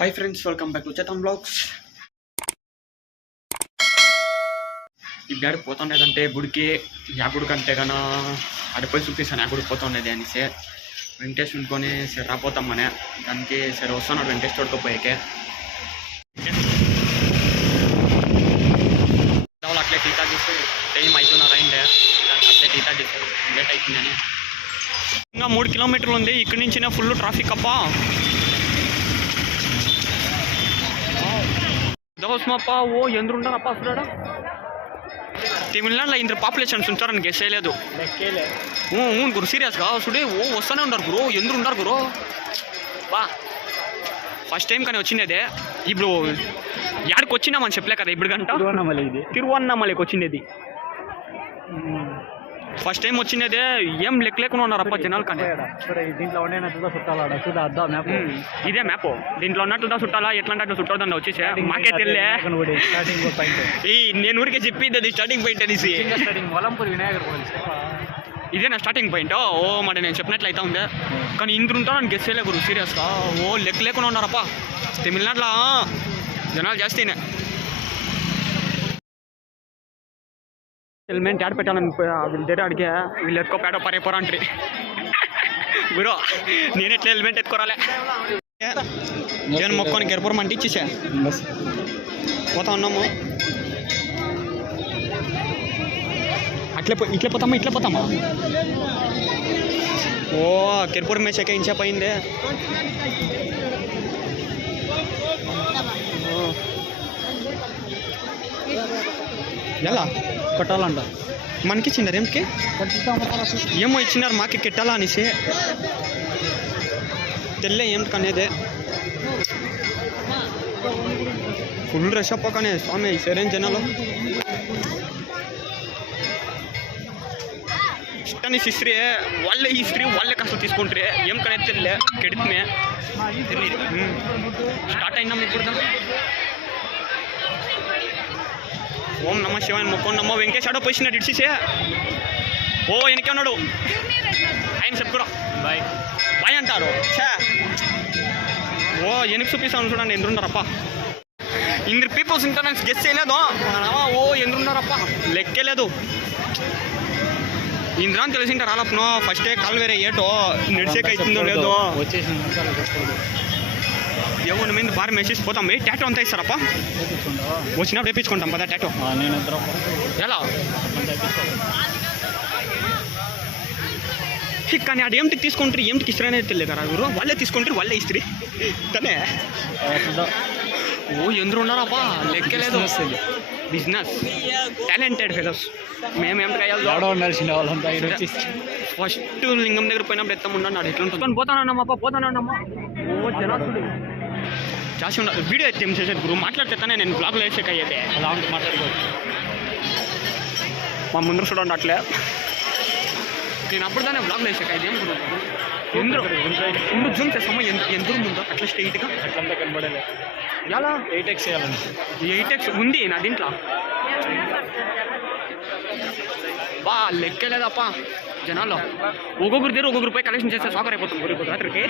Hi friends, welcome back to Chetan Vlogs. ఈ గాడి పోతుండేదంటే గుడికి యా గుడికి అంటే కన్నా అడిపోయి చూపిస్తాను ఆ గుడికి పోతుండేది అనేసి వెంకటేష్ ఉండుకొని సరే రాపోతామనే దానికి సరే వస్తున్నాడు వెంకటేష్ తోడుకోపోయాకే అట్లే టీ తాగేసి టైం అవుతున్నారు అయిందే దానికి అట్లే టీ తాగేసి లేట్ అవుతుందని ఇంకా 3 కిలోమీటర్లు ఉంది ఇక్కడి నుంచినే ఫుల్ ట్రాఫిక్ అప్ప దోస్మప్ప ఓ ఎందరుంటారప్ప అసలు తమిళనాడులో ఇంత పాపులేషన్స్ ఉంటారని గెస్ చేయలేదు గురు సీరియస్గా సుడే ఓ వస్తూనే ఉంటారు గురు ఎందుకు ఉంటారు గురు బా ఫస్ట్ టైం కానీ వచ్చిండేదే ఇప్పుడు యాడికి వచ్చినామని చెప్పలే కదా ఇప్పుడు గంట తిరువన్నమలైకి వచ్చిండేది ఫస్ట్ టైం వచ్చిండేదే ఏం లెక్క లేకుండా ఉన్నారప్ప జనాలు కానీ దీంట్లో ఉన్నట్టుగా చుట్టాలా ఇదే మ్యాప్ దీంట్లో ఉన్నట్లుగా చుట్టాలా ఎట్లా అట్లా చుట్టదని వచ్చేసా మాకే తెలియే నేను ఊరికే చెప్పి స్టార్టింగ్ పాయింట్ అనేసి వలంపూర్ వినాయకర్ ఇదే నా స్టార్టింగ్ పాయింట్ ఓ మరి నేను చెప్పినట్లు అయితే ఉంది కానీ ఇందులో ఉంటాను గెస్ చేయలే గురు సీరియస్గా ఓ లెక్క లేకుండా ఉన్నారప్ప తమిళనాడులో జనాలు జాస్తీనే హెల్మెట్ యాడ్ పెట్టాలని వీళ్ళ దగ్గర అడిగా వీళ్ళు ఎత్తుకోపేట పరైపోరా అంటారు గురు నేను ఎట్లా హెల్మెట్ ఎత్తుకోరాలే నేను మొక్కని గెరపురం అంటే ఇచ్చేసా పోతా ఉన్నాము ఇట్లా పోతామా ఓ కెరపురం మేసాక ఇంచేపు అయిందే ఎలా కట్టాలంట మనకి ఇచ్చినారు ఏమికి ఏమో ఇచ్చినారు మాకి కెట్టాలా అనేసి తెల్లే ఏమిటి కనేదే ఫుల్ రష్ అప్ప కానీ స్వామి సరైన జనాలు ఇష్టాన్ని ఇస్త్రీ వాళ్ళే కాస్త తీసుకుంటారే ఏం కనేది తెల్లే కెడితే స్టార్ట్ అయినాం ఇప్పుడు ఓం నమ శివాయ మొక్కొండమ్మ వెంకటేష్ ఆడో పొజిషన్ ఇడిచేసే ఓ వెనకే ఉన్నాడు ఆయన చెప్పుకురా బాయ్ బాయ్ అంటారు ఓ వెనక్కి చూపిస్తాను చూడండి ఎందురున్నారప్ప ఇందరు పీపుల్స్ ఇంటర్నెట్స్ గెస్ చేయలేదు ఓ ఎందురున్నారప్ప లెక్కే లేదు ఇంద్రా అని తెలిసింటారు రాలప్పను ఫస్టే కాలు వేరే ఏటో నడిచేకి అవుతుందో లేదో వచ్చేసి ఏమన్నా మీద బాగా మెసేజ్ పోతాం టాటో అంతా ఇస్తారప్ప వచ్చినప్పుడు వేయించుకుంటాం పదా టాటో ఎలా కానీ అది ఏమిటికి తీసుకుంటారు ఏమిటికి ఇస్తారు అనేది తెలియదు కదా గురు వాళ్ళే తీసుకుంటారు వాళ్ళే ఇస్త్రీ కానీ ఓ ఎందుకు ఉన్నారప్పా లెక్కలేదు బిజినెస్ టాలెంటెడ్ ఫెలోస్ మేము ఏమిటి ఉండాల్సిన వాళ్ళంతా ఫస్ట్ లింగం దగ్గర పోయినప్పుడు ఎత్తం ఉన్నాడు ఎట్లా పోతానమ్మా ఓ జనాసుడు జాస్తి ఉండాలి వీడియో అయితే ఏం చేసేది గురు మాట్లాడితేనే నేను బ్లాగ్లో వేసేక అయ్యేదే అలా ఉంటే మాట్లాడుకోవచ్చు మా ముందర చూడండి అట్లే నేను అప్పుడు దాన్ని బ్లాగ్లో వేసాక ఇది ఏం గురు ఎందుకు జూమ్ చేస్తామో ఎందుకు ముందు అట్లా స్ట్రైట్గా అట్లంతా కనబడలే ఎలా 8x చేయాలండి 8x ఉంది నా దీంట్లో బా లెక్కలేదప్ప జనాల్లో ఒక్కొక్కరి దగ్గర ఒక్కొక్కరు పోయి కలెక్షన్ చేస్తే సాకర్ అయిపోతుంది గురు రాత్రికి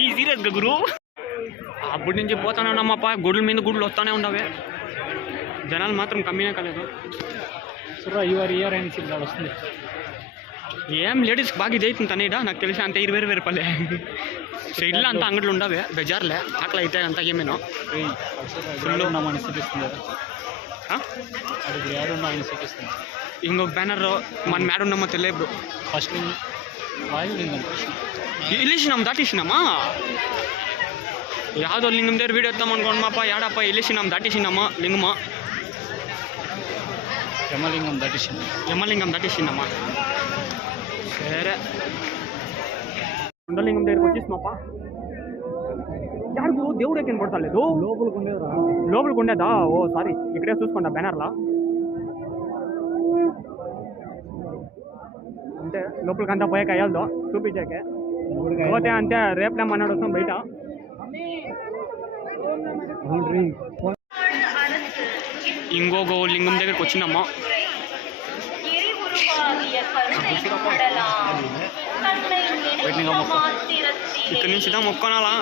ఈ సీరియస్గా గురు అప్పటి నుంచి పోతానే ఉన్నామప్ప గుడ్ల మీద గుడ్లు వస్తానే ఉండవే జనాలు మాత్రం కమ్మినే కాలేదు ఇయర్ అని వస్తుంది ఏం లేడీస్కి బాగా ఇది అవుతుంది తనేడా నాకు తెలిసి అంత 20,000 రూపాయలే సైడ్లో అంతా అంగట్లు ఉండవే బజార్లే అట్లా అయితే అంతా ఏమేనో ఫుల్ ఉన్నామని చూపిస్తుంది ఏడున్నామని చూపిస్తుంది ఇంకొక బ్యానర్ మన మేడ ఉన్నామో తెలియదు బ్రో ఫస్ట్ వెళ్ళేసినాం దాటేసినామా యాదో లింగం దగ్గర వీడియో వద్దాం అనుకోండి మాప యాడప్ప వెళ్ళేసినాం దాటేసినామా లింగమా యమలింగం దాటేసినామా సరే ఉండలింగం దగ్గరకు వచ్చేసి మాప యాడు దేవుడు ఎక్కడ పడతలేదు లోపలికి ఉండేదా ఓ సారీ ఇక్కడే చూసుకోండి బ్యానర్లా అంటే లోపలికి అంతా పోయాక అయ్యాలదో చూపించాకే పోతే అంతే రేపు రమ్మన్నాడు వస్తాం బయట ఇంకొక లింగం దగ్గరికి వచ్చినామా ఇక్కడ నుంచి தான் మొక్కనాలా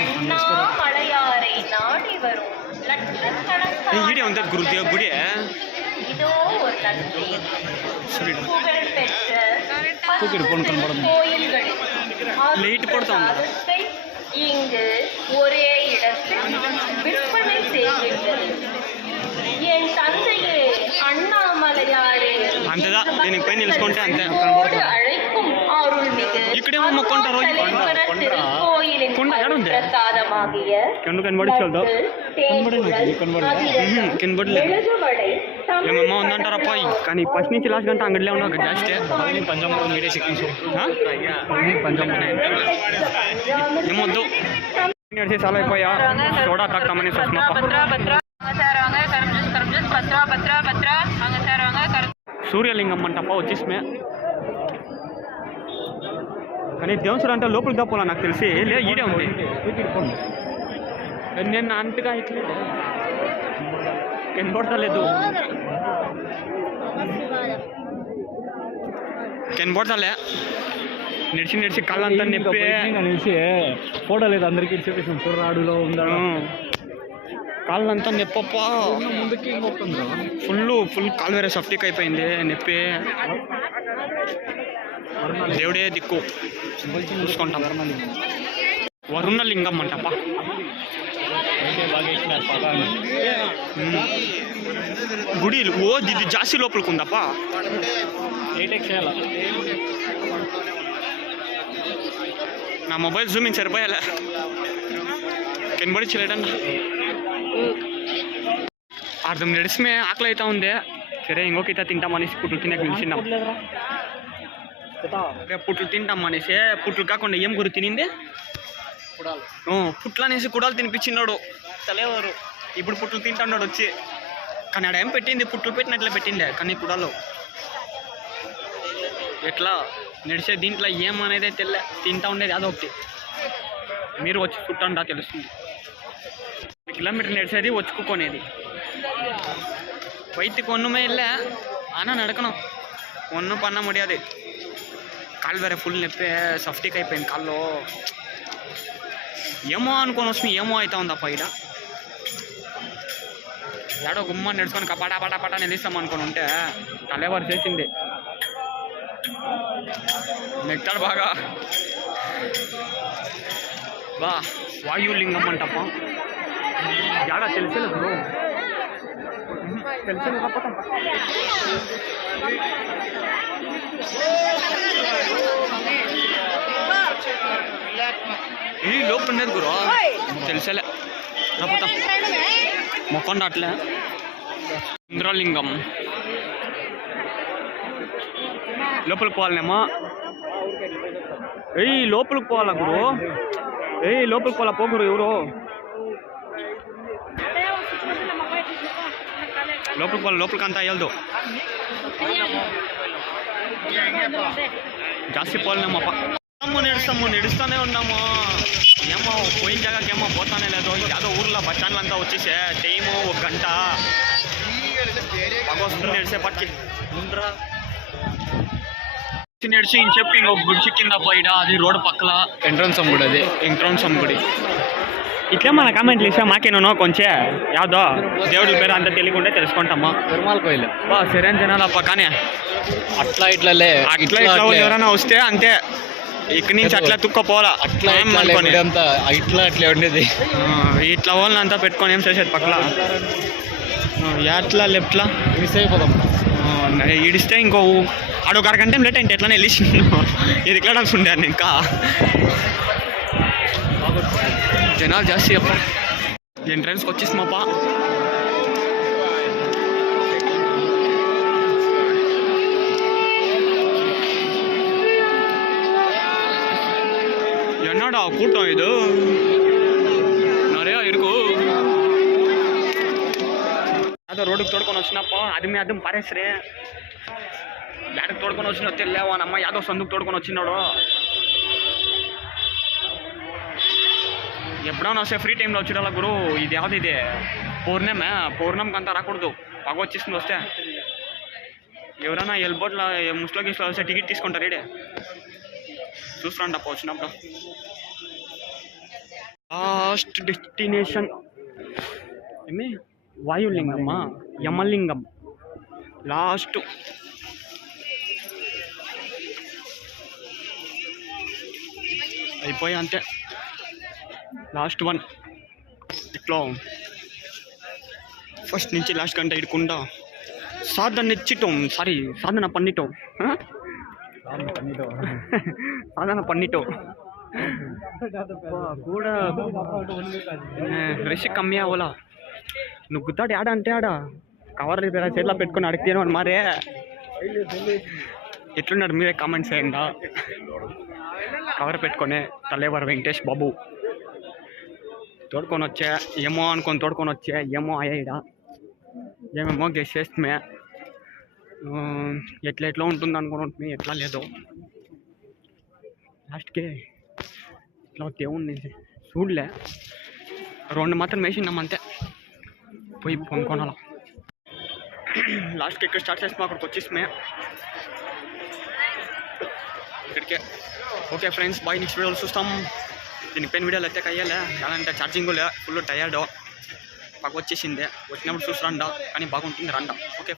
அண்ணாமலையாரை நாடி வரும் லட்சக்கணக்கான ఈడే ఉంది గురుదేవ గుడి இதோ ஒரு நந்தி సరే புகழ்பெற்ற தூக்கிட்டு போன்னு கண்படம். கோயில்களில் லைட் போடுதாம். அவற்றை இங்கு ஒரே இடத்தில் விற்பனை செய்கின்றது. என் தந்தையே அண்ணாமலையாரே అంతేదా దీనికి పైన నిలుచుకుంటే అంతే ஓடு அழைக்கும் அருள்மிகு ఇక్కడేమో మొక్కుంటారు கோயிலின் కొండ ఎక్కడుంది? பிரசாதமாகிய కన్ను కనబడిచోదు కనబడలేదు ఏమమ్మ ఉందంటారప్ప కానీ ఫస్ట్ నుంచి లాస్ట్ గంట అంగడిలో ఉన్నా జాస్తి Punjab media second show Punjab ఏమొద్దు నడిచి చాలా అయిపోయా సోడా తాగుతామని చూస్తున్నా సూర్యలింగం అంటప్ప వచ్చేసిమే కానీ దేవుడు అంటే లోపలికి తప్పాలా నాకు తెలిసి లే ఈడే ఉంది తూకిட்டு పోండి. నేను అంతగా ఇట్లే కనబడతలేదు కనబడతలే నడిచి నడిచి కళ్ళంతా నొప్పి అనేసి ఫోటో లేదు అందరికీ చూపిస్తాం చూడరాడులో ఉందా కాళ్ళంతా నొప్పప్ప ముందుకి ఇంకొస్తుంది ఫుల్ కాలు వేరే సఫ్టిక్ అయిపోయింది నొప్పి దేవుడే దిక్కు చూసుకుంటాం వరుణ లింగం అంటప్ప బాగా ఇచ్చినారు బాగా గుడి ఓ ఇది జాస్తి లోపలికి ఉందప్ప 8x చేయాల నా మొబైల్ జూమింగ్ సరిపోయాలే కనబడిచ్చలేడన్నా అర్థం నడిచిమే ఆకలి అవుతా ఉంది సరే ఇంకొక ఇత తింటామనేసి పుట్లు తినక నిలిచినాం రేపు పుట్లు తింటామనేసి పుట్లు కాకుండా ఏం గురి తినింది పుట్లు అనేసి కుడాలు తినిపించినాడు తలేవారు ఇప్పుడు పుట్లు తింటున్నాడు వచ్చి కానీ ఆడ ఏం పెట్టింది పుట్లు పెట్టినట్లే పెట్టిండే కానీ కుడాలు ఎట్లా నడిచే దీంట్లో ఏమనేదే తెల్ల తింటా ఉండేది అదొకటి మీరు వచ్చి చుట్టండా తెలుస్తుంది కిలోమీటర్ నడిచేది వచ్చుకునేది வயிற்றுக்கு ஒன்றுமே இல்லை ஆனால் நடக்கணும் ஒன்றும் பண்ண முடியாது కాలు వేరే ఫుల్ నొప్పి సఫ్టిక్ అయిపోయింది కాల్లో ఏమో అనుకొని వస్తుంది ఏమో అవుతా ఉందప్ప ఇక్కడ ఏడో గుమ్మ నడుచుకొని పటా పటా పటా నిలుస్తాం అనుకొని ఉంటే తలేవారు చేసింది నెక్తాడు బాగా బా వాయులింగం అంటప్ప ఏడా తెలిసలేదు బ్రో తెలిసింది తప్ప ఈ లోపల ఉండేది గురు తెలిసేలే రాపోతాం మొక్కండి అట్లే ఇంద్రలింగం లోపలికి పోవాలనేమో ఏయ్ లోపలికి పోవాలా గురు ఏయ్ లోపలికి పోవాలా పోగురు ఎవరు లోపలికి పోవాలి లోపలికి అంతా అయ్యదు జాస్తి పోలేమో నడుస్తానే ఉన్నాము ఏమో పోయిన జాగాకి ఏమో పోతానే లేదు యాదో ఊర్లో బస్ స్టాండ్లు అంతా వచ్చేసే టైము 1 గంట బాగా వస్తుంది నడిచేపటికి నడిచి ఇంక చెప్పి ఇంకొక గుడిసి కింద పోయిడా అది రోడ్డు పక్కల ఎంట్రన్స్ అమ్ముడు అది ఎంట్రన్స్ అమ్ముడి ఇట్లా మన కామెంట్లు ఇస్తా మాకేనో కొంచెం యాదో దేవుడి పేరు అంతా తెలియకుండా తెలుసుకుంటామా పెరుమాల్ కోయిల్ బా సరైన జనాలప్ప కానీ అట్లా ఇట్లా ఇట్లా ఎవరైనా వస్తే అంతే ఇక్కడి నుంచి అట్లా తుక్కపోవాలా అట్లా అంతా ఇట్లా అట్లా ఉండేది ఇట్లా వాళ్ళని అంతా పెట్టుకొని ఏం చేసేది పక్కల ఎట్లా లెఫ్ట్లా మిస్ అయిపోదాం ఇడిస్తే ఇంకో ఆడొక అరగంట లేట్ అంటే ఎట్లా వెళ్ళి ఇది ఎక్లడాల్సి ఉండే ఇంకా జనాలు జాస్తి చెప్ప ఎంట్రన్స్కి వచ్చేసి మాపా என்னடா கூட்டம் இது நிறையா இருக்கு అదో రోడ్డుకి తోడుకొని వచ్చినప్ప అది పారేసరే యాడకి తోడుకొని వచ్చిన తెలియవానమ్మ యాదో సందుకు తోడుకొని వచ్చినాడు ఎప్పుడైనా వస్తే ఫ్రీ టైంలో వచ్చేటోళ్ళ గురు ఇది యావది ఇది పౌర్ణమికంతా రాకూడదు పగ వచ్చేసింది వస్తే ఎవరైనా ఎల్బోట్లో ముస్లో గీస్లో వస్తే టికెట్ తీసుకుంటారు ఇడే చూస్తారంటప్ప వచ్చినప్పుడు లాస్ట్ డెస్టినేషన్ ఏమి వాయులింగమ్మా యమలింగం లాస్ట్. అయిపోయి అంతే లాస్ట్ వన్. ఇట్లా ఫస్ట్ నుంచి లాస్ట్ గంట ఇడుకుండా సాధన సాధన పన్నిటోం సాధన పన్నిటోం కూడా రష్ కమ్మి అవ్వలా. నువ్వు గుద్దాడు ఆడ అంటే ఆడ కవర్ లేదా చేతిలో పెట్టుకొని అడిగితేనో అని మరే. ఎట్లున్నాడు మీరే కామెంట్స్ చేయండి. కవర్ పెట్టుకొని తలేవర్ వెంకటేష్ బాబు తోడుకొని వచ్చా ఏమో అనుకొని తోడుకొని వచ్చా ఏమో అయ్యాయిడా ఏమేమో గెస్ చేస్తే ఎట్లా ఉంటుంది అనుకుంటుంది, ఎట్లా లేదు. లాస్ట్కి ఇట్లా దేవుణ్ణి చూడలే, 2 మాత్రం వేసినాం అంతే. పోయి కొనుక్కోనాల. లాస్ట్కి ఇక్కడ స్టార్ట్ చేసి అక్కడికి వచ్చేసిమే ఇక్కడికే. Okay friends, bye. నెక్స్ట్ వీడియోలో చూస్తాం. దీని పెయిన్ వీడియోలు అయితే కయ్యాలే, అలాంటి ఛార్జింగ్ లే, ఫుల్ టయర్డ్. మాకు వచ్చేసిందే. వచ్చినప్పుడు చూసి రండా, కానీ బాగుంటుంది రండా. ఓకే.